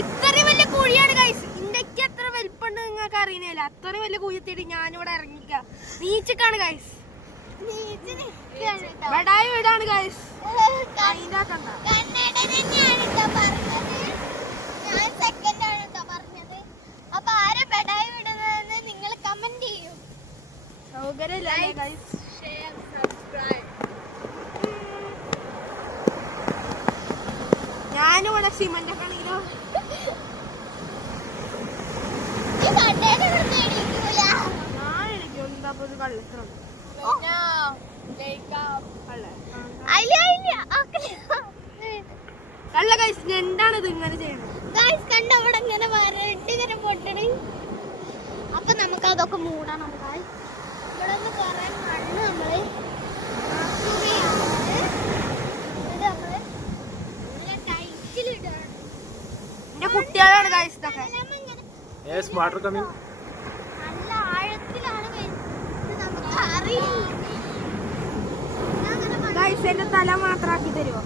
ഇത്രയും വലിയ കുഴിയാണ് ഗൈസ്. ഇന്ത്യക്ക് എത്ര വലിപ്പുണ്ട് നിങ്ങൾക്ക് അറിയുന്നില്ല. അത്രയും വലിയ കുഴി എത്തിയിട്ട് ഞാനിവിടെ ഇറങ്ങിക്ക നീച്ചിക്കാണ് ഗൈസ്. ബടായി വീടാണ് ഗൈസ്. സൗകര്യമില്ല ഗൈസ്. ഞാനിവിടെ സിമന്റ് ഒക്കെ ആണെങ്കിലോ കള്ള ഗൈസ് എന്താണിത് ഇങ്ങനെ ചെയ്യണത്? കണ്ട അവിടെ ഇങ്ങനെ വരട്ട് ഇങ്ങനെ പൊട്ടണ്. അപ്പൊ നമുക്ക് അതൊക്കെ മൂടണം. ഇവിടെ നിന്ന് കുറെ മണ്ണ് നമ്മള് എന്റെ കുട്ടികളാണ് ഗൈസ് ഇതൊക്കെ. നല്ല ആഴത്തിലാണ് നമുക്ക് അറിയില്ല. ഗൈസ് എന്റെ തല മാത്രമാക്കി തരുമോ?